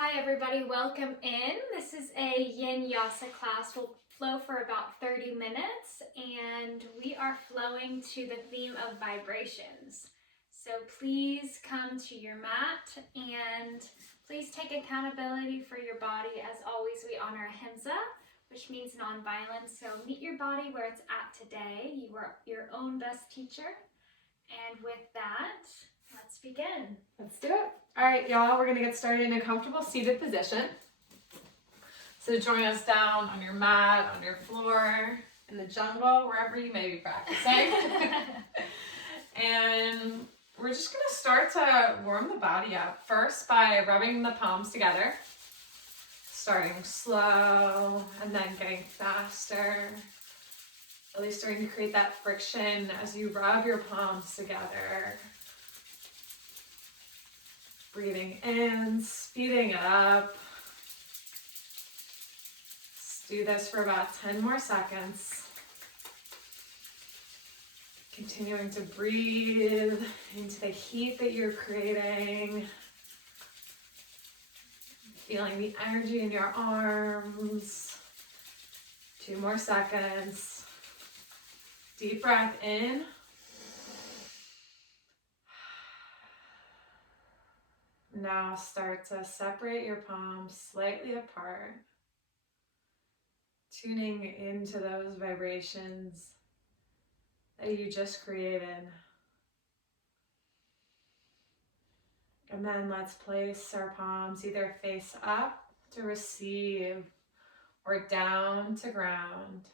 Hi everybody, welcome in. This is a Yin Yasa class. We'll flow for about 30 minutes and we are flowing to the theme of vibrations. So please come to your mat and please take accountability for your body. As always, we honor ahimsa, which means non-violence. So meet your body where it's at today. You are your own best teacher. And with that, let's begin. Let's do it. All right, y'all, we're gonna get started in a comfortable seated position. So join us down on your mat, on your floor, in the jungle, wherever you may be practicing. And we're just gonna start to warm the body up first by rubbing the palms together. Starting slow and then getting faster. Really starting to create that friction as you rub your palms together. Breathing in, speeding it up. Let's do this for about 10 more seconds. Continuing to breathe into the heat that you're creating. Feeling the energy in your arms. 2 more seconds. Deep breath in. Now start to separate your palms slightly apart, tuning into those vibrations that you just created. And then let's place our palms either face up to receive or down to ground,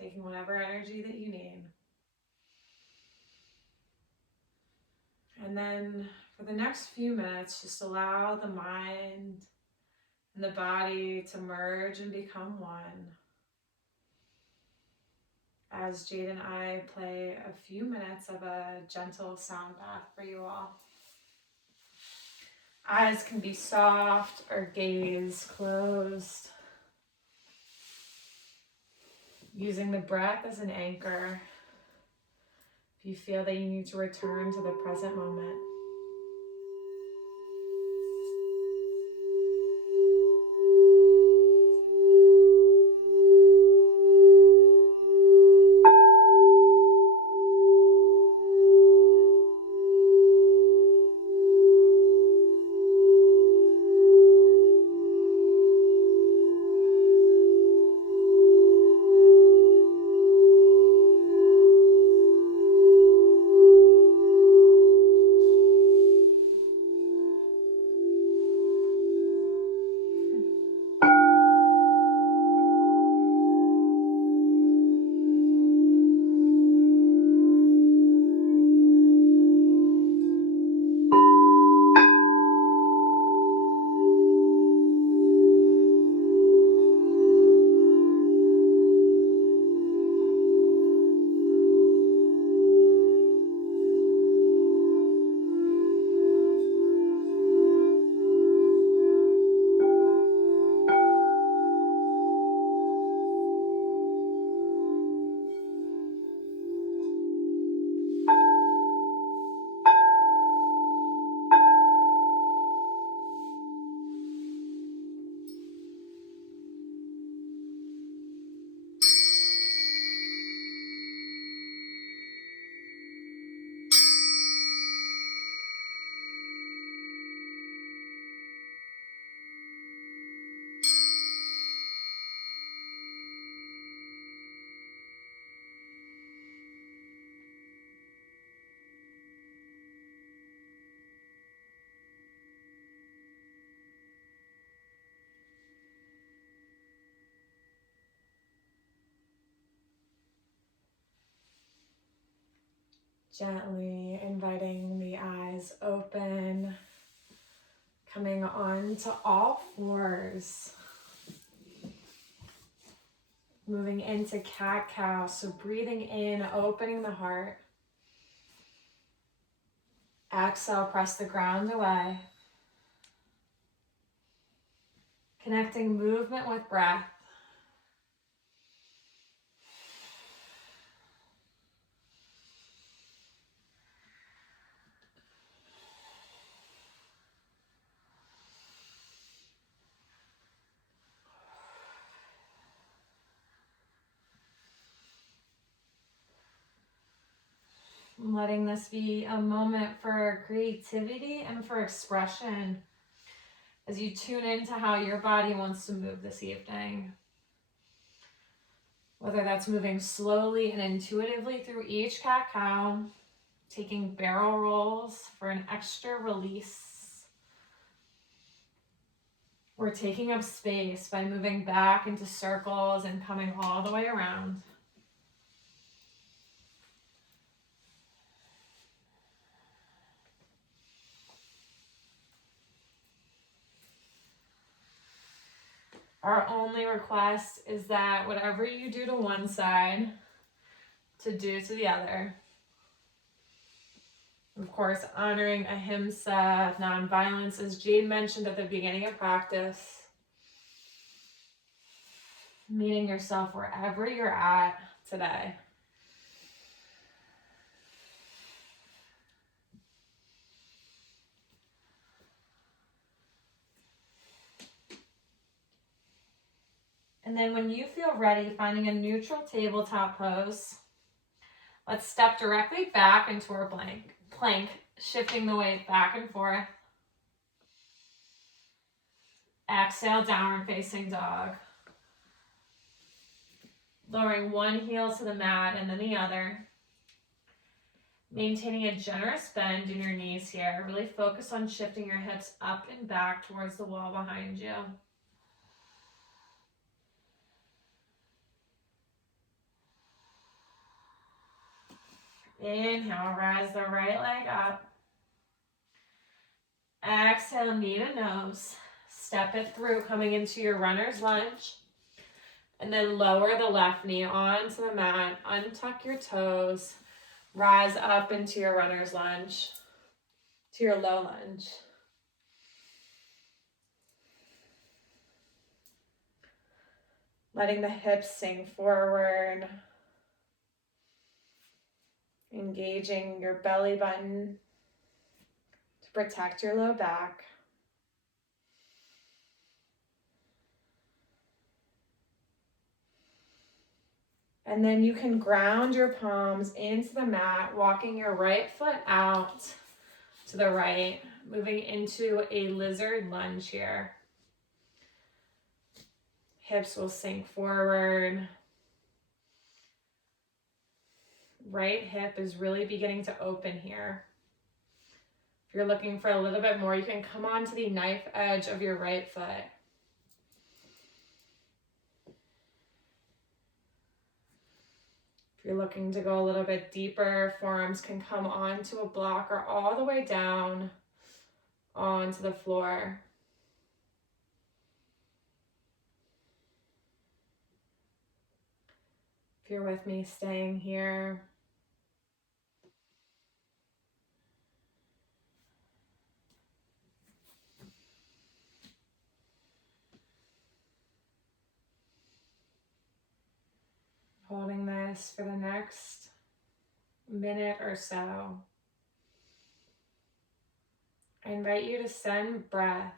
taking whatever energy that you need. And then for the next few minutes, just allow the mind and the body to merge and become one. As Jade and I play a few minutes of a gentle sound bath for you all. Eyes can be soft or gaze closed. Using the breath as an anchor. If you feel that you need to return to the present moment. Gently inviting the eyes open, coming on to all fours. Moving into cat-cow, so breathing in, opening the heart. Exhale, press the ground away. Connecting movement with breath. Letting this be a moment for creativity and for expression as you tune into how your body wants to move this evening. Whether that's moving slowly and intuitively through each cat-cow, taking barrel rolls for an extra release, or taking up space by moving back into circles and coming all the way around. Our only request is that whatever you do to one side, to do to the other. Of course, honoring ahimsa, nonviolence, as Jade mentioned at the beginning of practice. Meeting yourself wherever you're at today. And then when you feel ready, finding a neutral tabletop pose, let's step directly back into our plank, shifting the weight back and forth. Exhale, downward facing dog. Lowering one heel to the mat and then the other. Maintaining a generous bend in your knees here. Really focus on shifting your hips up and back towards the wall behind you. Inhale, rise the right leg up. Exhale, knee to nose. Step it through, coming into your runner's lunge. And then lower the left knee onto the mat. Untuck your toes. Rise up into your runner's lunge, to your low lunge. Letting the hips sink forward. Engaging your belly button to protect your low back. And then you can ground your palms into the mat, walking your right foot out to the right, moving into a lizard lunge here. Hips will sink forward. Right hip is really beginning to open here. If you're looking for a little bit more, you can come onto the knife edge of your right foot. If you're looking to go a little bit deeper, forearms can come onto a block or all the way down onto the floor. If you're with me, staying here. Holding this for the next minute or so. I invite you to send breath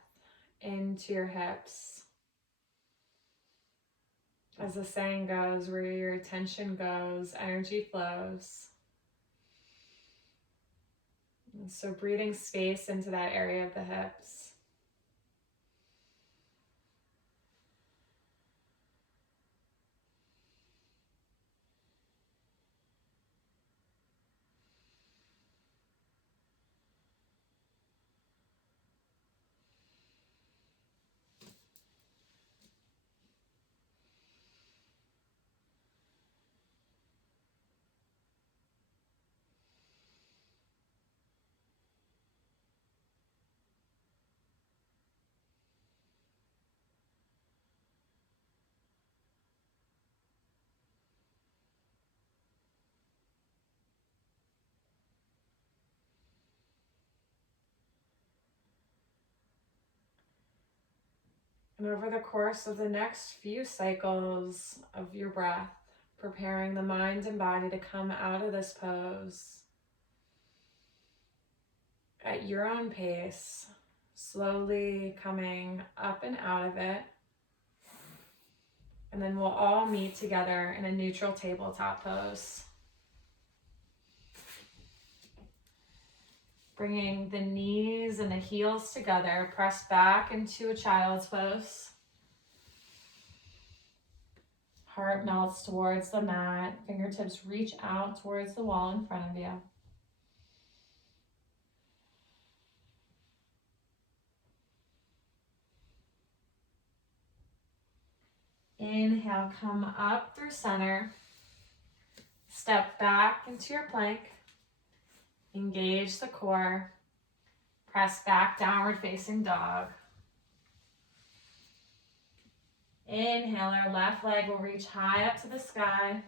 into your hips. As the saying goes, where your attention goes, energy flows. And so breathing space into that area of the hips. And over the course of the next few cycles of your breath, preparing the mind and body to come out of this pose at your own pace, slowly coming up and out of it. And then we'll all meet together in a neutral tabletop pose. Bringing the knees and the heels together, press back into a child's pose. Heart melts towards the mat. Fingertips reach out towards the wall in front of you. Inhale, come up through center. Step back into your plank. Engage the core. Press back, downward facing dog. Inhale, our left leg will reach high up to the sky.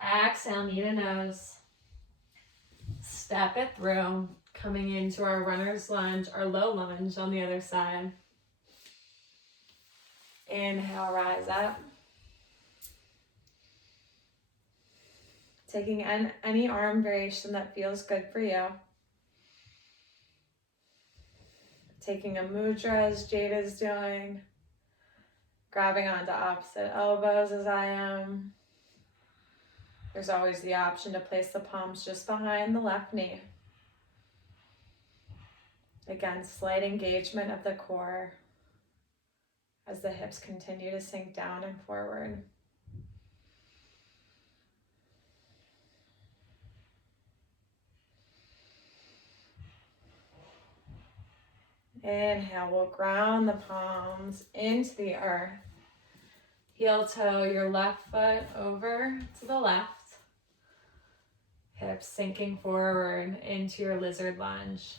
Exhale, knee to nose. Step it through, coming into our runner's lunge, our low lunge on the other side. Inhale, rise up. Taking any arm variation that feels good for you. Taking a mudra as Jade is doing. Grabbing onto opposite elbows as I am. There's always the option to place the palms just behind the left knee. Again, slight engagement of the core as the hips continue to sink down and forward. Inhale, we'll ground the palms into the earth. Heel toe your left foot over to the left. Hips sinking forward into your lizard lunge.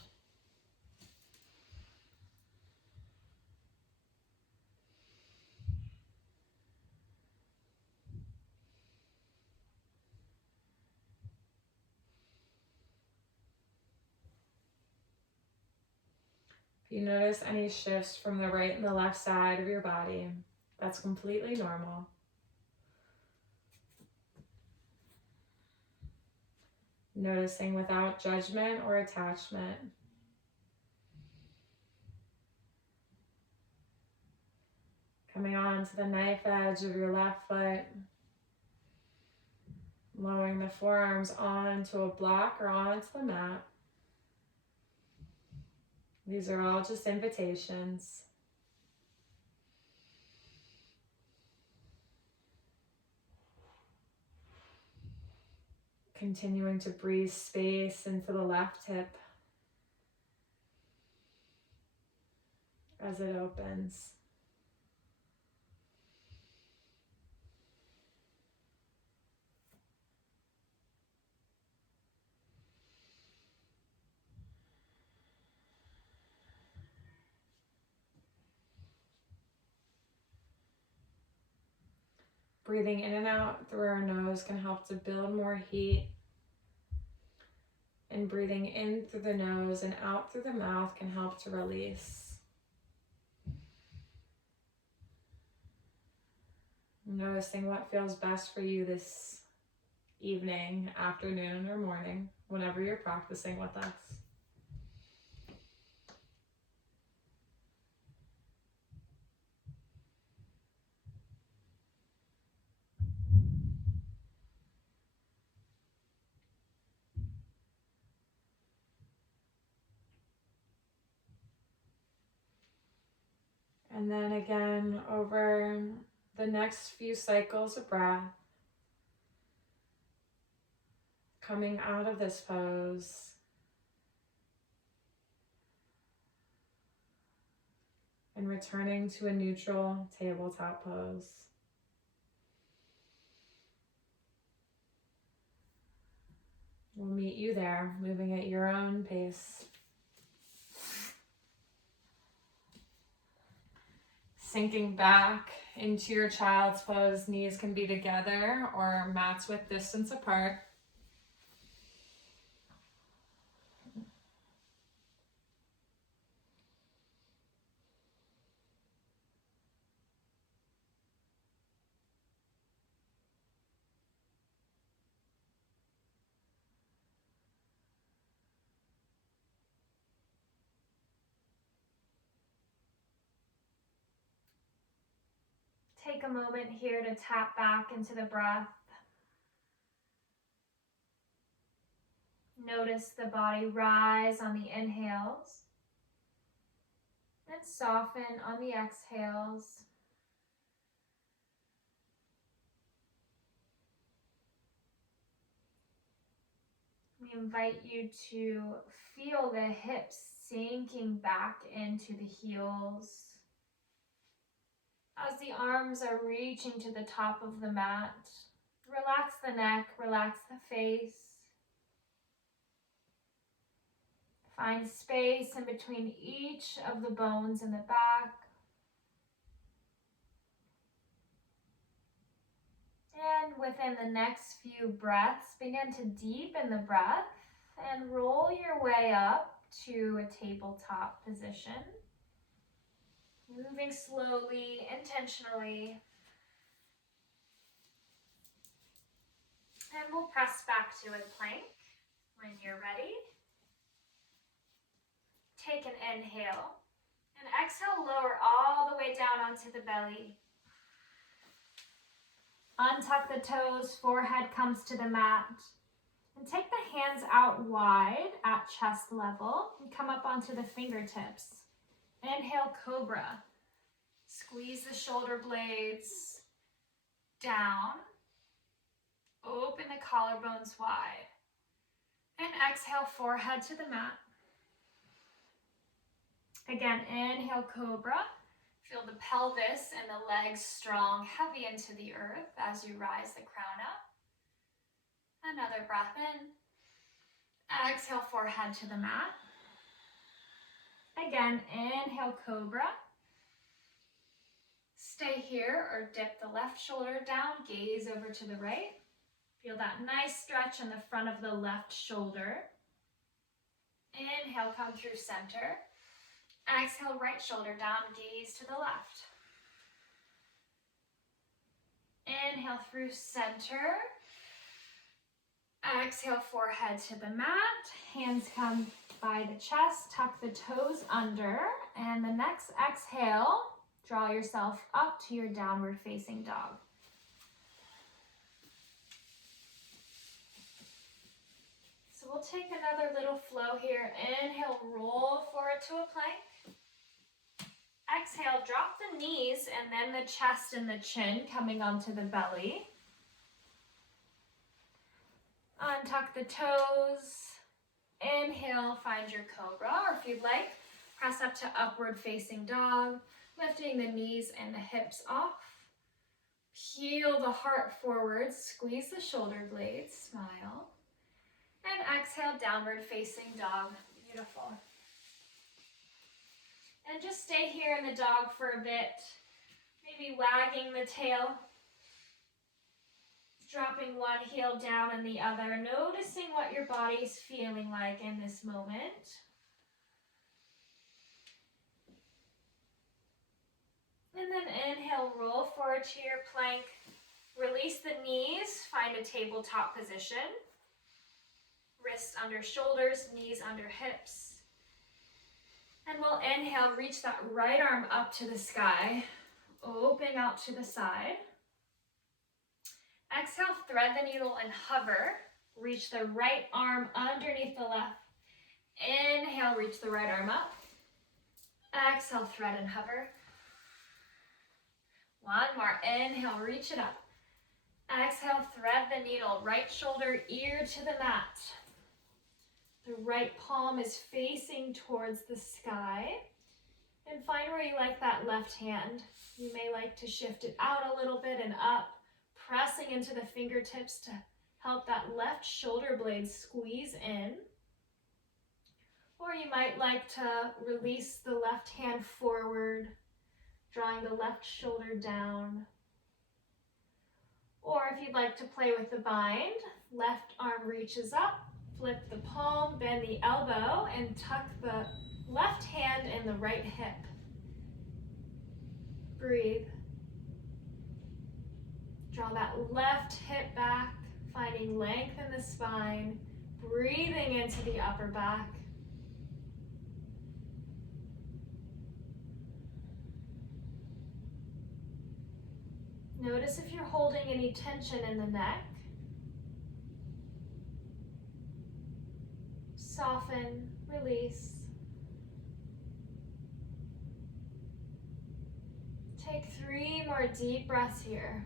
If you notice any shifts from the right and the left side of your body, that's completely normal. Noticing without judgment or attachment. Coming on to the knife edge of your left foot. Lowering the forearms onto a block or onto the mat. These are all just invitations. Continuing to breathe space into the left hip as it opens. Breathing in and out through our nose can help to build more heat. And breathing in through the nose and out through the mouth can help to release. Noticing what feels best for you this evening, afternoon, or morning, whenever you're practicing with us. And then again, over the next few cycles of breath, coming out of this pose, and returning to a neutral tabletop pose. We'll meet you there, moving at your own pace. Sinking back into your child's pose, knees can be together or mats width distance apart. Take a moment here to tap back into the breath. Notice the body rise on the inhales and soften on the exhales. We invite you to feel the hips sinking back into the heels as the arms are reaching to the top of the mat. Relax the neck, relax the face. Find space in between each of the bones in the back. And within the next few breaths, begin to deepen the breath and roll your way up to a tabletop position. Moving slowly, intentionally. And we'll press back to a plank when you're ready. Take an inhale and exhale, lower all the way down onto the belly. Untuck the toes, forehead comes to the mat. And take the hands out wide at chest level and come up onto the fingertips. Inhale, cobra. Squeeze the shoulder blades down. Open the collarbones wide. And exhale, forehead to the mat. Again, inhale, cobra. Feel the pelvis and the legs strong, heavy into the earth as you rise the crown up. Another breath in. Exhale, forehead to the mat. Again, inhale, cobra. Stay here or dip the left shoulder down, gaze over to the right. Feel that nice stretch in the front of the left shoulder. Inhale, come through center. Exhale, right shoulder down, gaze to the left. Inhale through center. Exhale, forehead to the mat. Hands come by the chest, tuck the toes under. And the next exhale, draw yourself up to your downward facing dog. So we'll take another little flow here. Inhale, roll forward to a plank. Exhale, drop the knees and then the chest and the chin coming onto the belly. Untuck the toes. Inhale, find your cobra, or if you'd like, press up to upward facing dog, lifting the knees and the hips off. Peel the heart forward, squeeze the shoulder blades, smile. And exhale, downward facing dog. Beautiful. And just stay here in the dog for a bit, maybe wagging the tail, dropping one heel down and the other, noticing what your body's feeling like in this moment. And then inhale, roll forward to your plank, release the knees, find a tabletop position. Wrists under shoulders, knees under hips. And we'll inhale, reach that right arm up to the sky, open out to the side. Exhale, thread the needle and hover. Reach the right arm underneath the left. Inhale, reach the right arm up. Exhale, thread and hover. One more, inhale, reach it up. Exhale, thread the needle, right shoulder, ear to the mat. The right palm is facing towards the sky. And find where you like that left hand. You may like to shift it out a little bit and up, pressing into the fingertips to help that left shoulder blade squeeze in. Or you might like to release the left hand forward, drawing the left shoulder down. Or if you'd like to play with the bind, left arm reaches up, flip the palm, bend the elbow, and tuck the left hand in the right hip. Breathe. Draw that left hip back, finding length in the spine, breathing into the upper back. Notice if you're holding any tension in the neck. Soften, release. Take 3 more deep breaths here.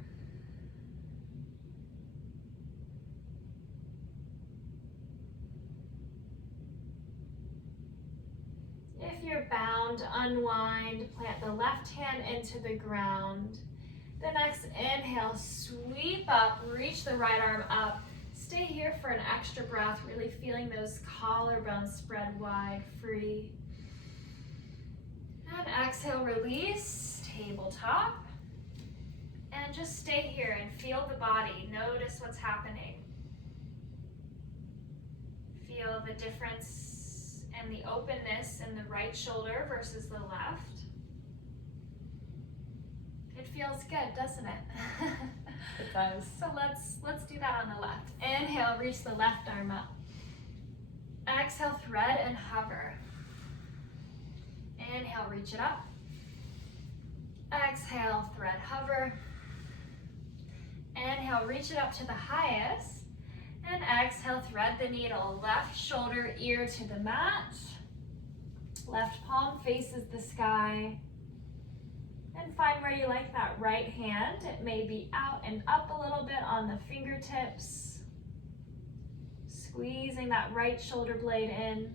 If you're bound, unwind, plant the left hand into the ground. The next inhale, sweep up, reach the right arm up. Stay here for an extra breath, really feeling those collarbones spread wide, free. And exhale, release, tabletop. And just stay here and feel the body. Notice what's happening. Feel the difference and the openness in the right shoulder versus the left. It feels good, doesn't it? It does. So let's do that on the left. Inhale, reach the left arm up. Exhale, thread and hover. Inhale, reach it up. Exhale, thread, hover. Inhale, reach it up to the highest. And exhale, thread the needle. Left shoulder, ear to the mat. Left palm faces the sky. And find where you like that right hand. It may be out and up a little bit on the fingertips. Squeezing that right shoulder blade in.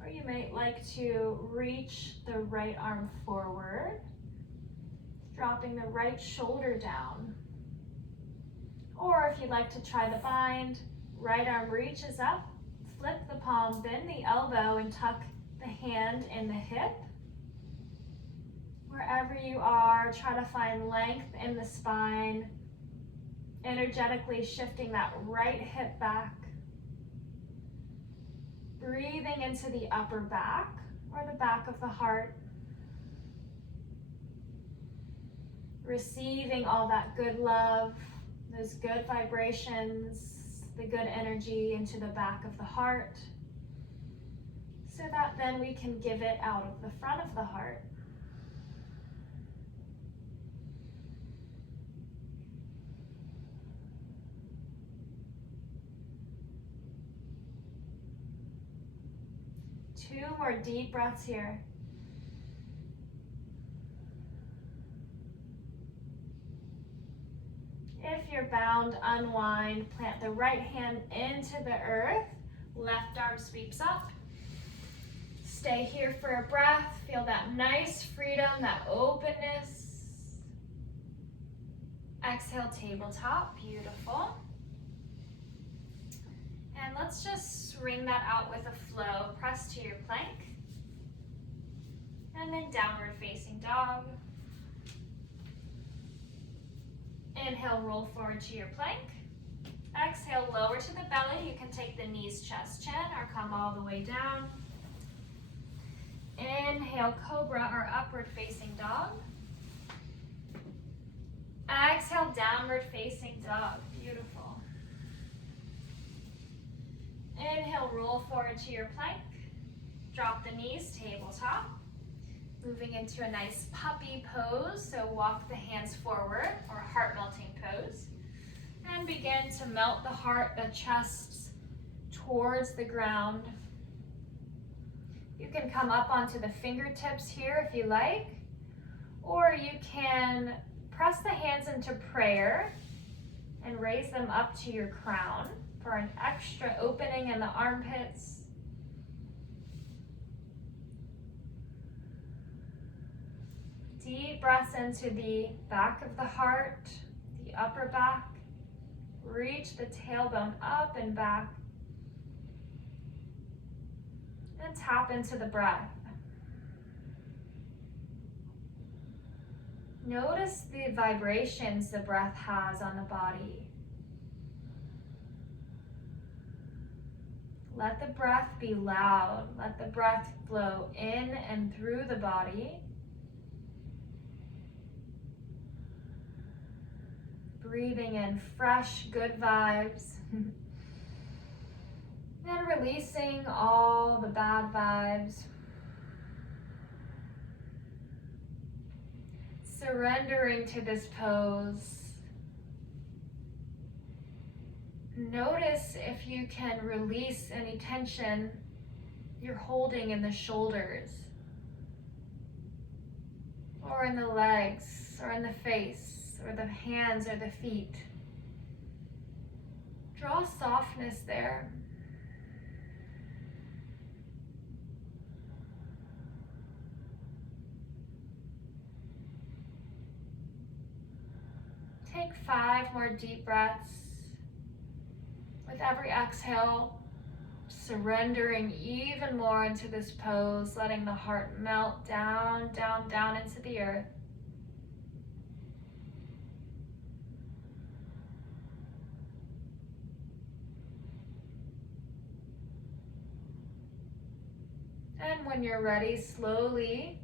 Or you might like to reach the right arm forward. Dropping the right shoulder down. Or if you'd like to try the bind, right arm reaches up, flip the palm, bend the elbow and tuck the hand in the hip. Wherever you are, try to find length in the spine, energetically shifting that right hip back. Breathing into the upper back or the back of the heart. Receiving all that good love, those good vibrations, the good energy into the back of the heart, so that then we can give it out of the front of the heart. Two more deep breaths here. If you're bound, unwind, plant the right hand into the earth, left arm sweeps up. Stay here for a breath, feel that nice freedom, that openness. Exhale, tabletop, beautiful. And let's just ring that out with a flow. Press to your plank. And then downward facing dog. Inhale, roll forward to your plank. Exhale, lower to the belly. You can take the knees, chest, chin, or come all the way down. Inhale, cobra or upward facing dog. Exhale, downward facing dog. Beautiful. Inhale, roll forward to your plank. Drop the knees, tabletop. Moving into a nice puppy pose, so walk the hands forward, or heart melting pose. And begin to melt the heart, the chest towards the ground. You can come up onto the fingertips here if you like, or you can press the hands into prayer and raise them up to your crown for an extra opening in the armpits. Deep breaths into the back of the heart, the upper back. Reach the tailbone up and back. And tap into the breath. Notice the vibrations the breath has on the body. Let the breath be loud. Let the breath flow in and through the body. Breathing in fresh, good vibes. And releasing all the bad vibes. Surrendering to this pose. Notice if you can release any tension you're holding in the shoulders, or in the legs, or in the face, or the hands, or the feet. Draw softness there. Take 5 more deep breaths. With every exhale, surrendering even more into this pose, letting the heart melt down, down, down into the earth. And when you're ready, slowly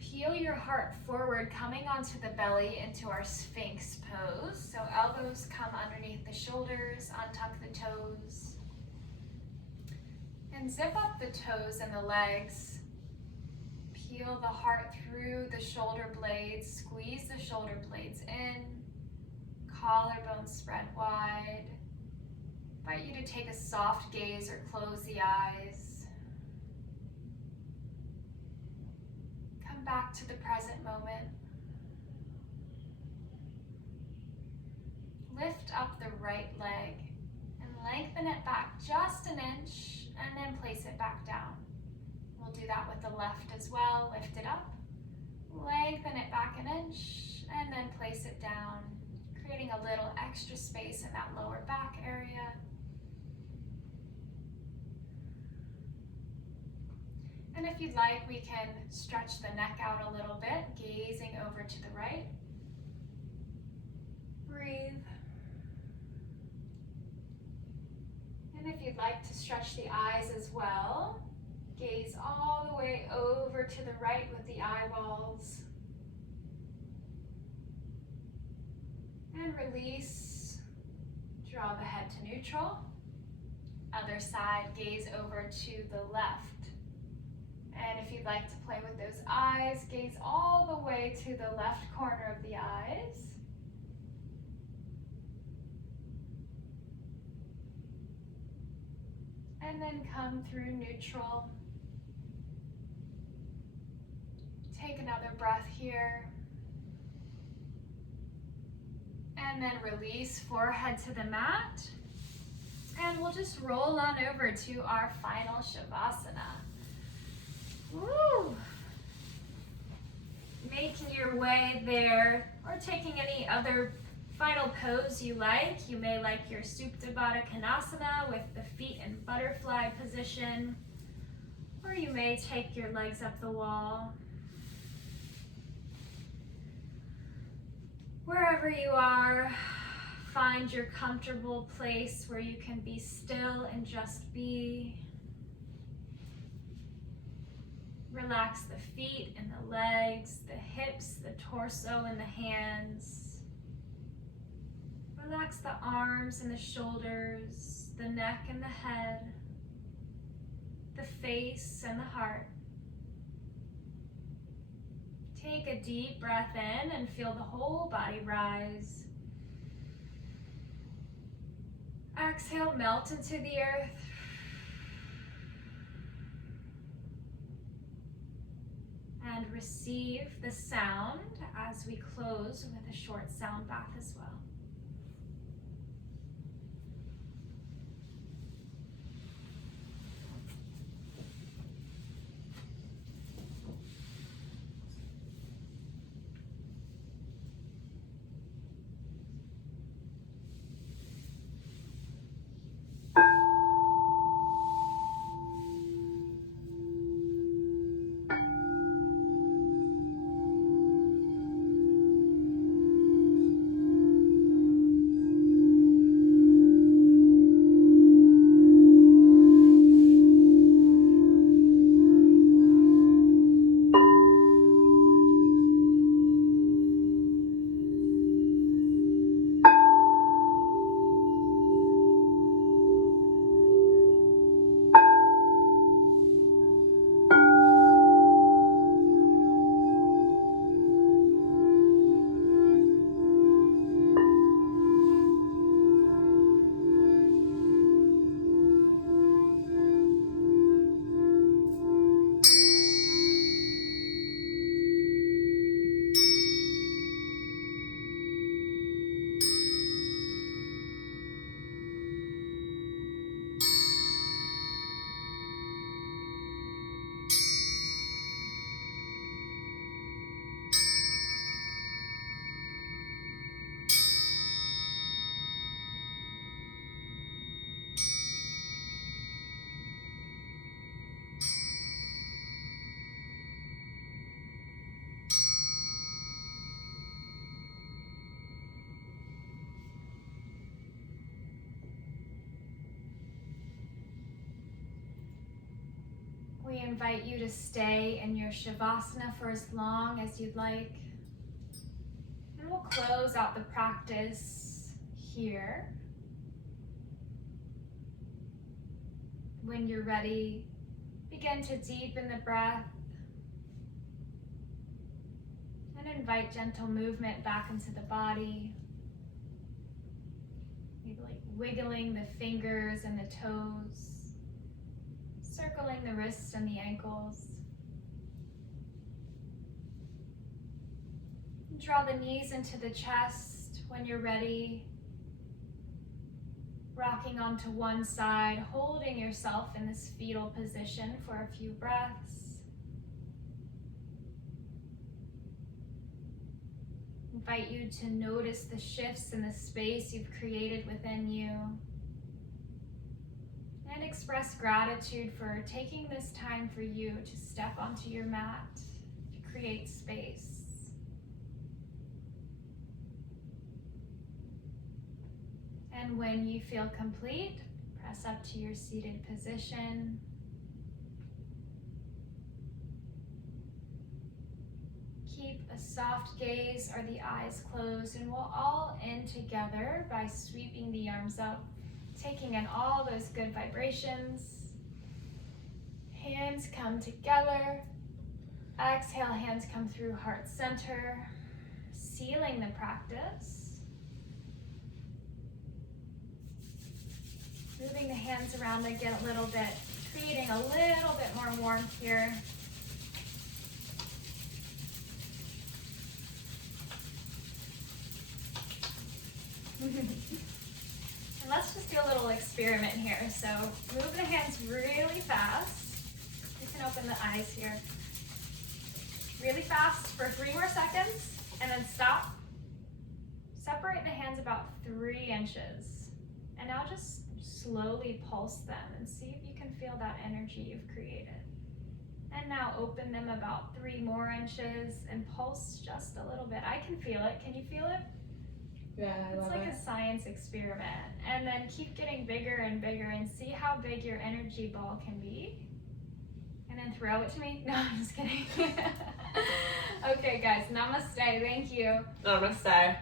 peel your heart forward, coming onto the belly into our Sphinx Pose. So elbows come underneath the shoulders, untuck the toes. And zip up the toes and the legs. Peel the heart through the shoulder blades, squeeze the shoulder blades in, collarbone spread wide. Invite you to take a soft gaze or close the eyes. Come back to the present moment. Lift up the right leg and lengthen it back just an inch, and then place it back down. We'll do that with the left as well. Lift it up, lengthen it back an inch, and then place it down, creating a little extra space in that lower back area. And if you'd like, we can stretch the neck out a little bit, gazing over to the right. Breathe. And if you'd like to stretch the eyes as well, gaze all the way over to the right with the eyeballs. And release. Draw the head to neutral. Other side, gaze over to the left. And if you'd like to play with those eyes, gaze all the way to the left corner of the eyes. And then come through neutral. Take another breath here. And then release, forehead to the mat. And we'll just roll on over to our final Shavasana. Woo! Making your way there, or taking any other final pose you like. You may like your Supta Baddha Konasana with the feet in butterfly position, or you may take your legs up the wall. Wherever you are, find your comfortable place where you can be still and just be. Relax the feet and the legs, the hips, the torso and the hands. Relax the arms and the shoulders, the neck and the head, the face and the heart. Take a deep breath in and feel the whole body rise. Exhale, melt into the earth. And receive the sound as we close with a short sound bath as well. We invite you to stay in your Shavasana for as long as you'd like. And we'll close out the practice here. When you're ready, begin to deepen the breath and invite gentle movement back into the body. Maybe like wiggling the fingers and the toes, circling the wrists and the ankles. Draw the knees into the chest when you're ready. Rocking onto one side, holding yourself in this fetal position for a few breaths. Invite you to notice the shifts in the space you've created within you. And express gratitude for taking this time for you to step onto your mat, to create space. And when you feel complete, press up to your seated position. Keep a soft gaze or the eyes closed, and we'll all end together by sweeping the arms up, taking in all those good vibrations. Hands come together. Exhale, hands come through heart center, sealing the practice. Moving the hands around to get a little bit, creating a little bit more warmth here. And let's just do a little experiment here. So move the hands really fast. You can open the eyes here. Really fast for 3 more seconds, and then stop. Separate the hands about 3 inches. And now just slowly pulse them and see if you can feel that energy you've created. And now open them about 3 more inches and pulse just a little bit. I can feel it. Can you feel it? Yeah, I love it. It's like a science experiment. And then keep getting bigger and bigger and see how big your energy ball can be. And then throw it to me. No, I'm just kidding. Okay, guys. Namaste. Thank you. Namaste.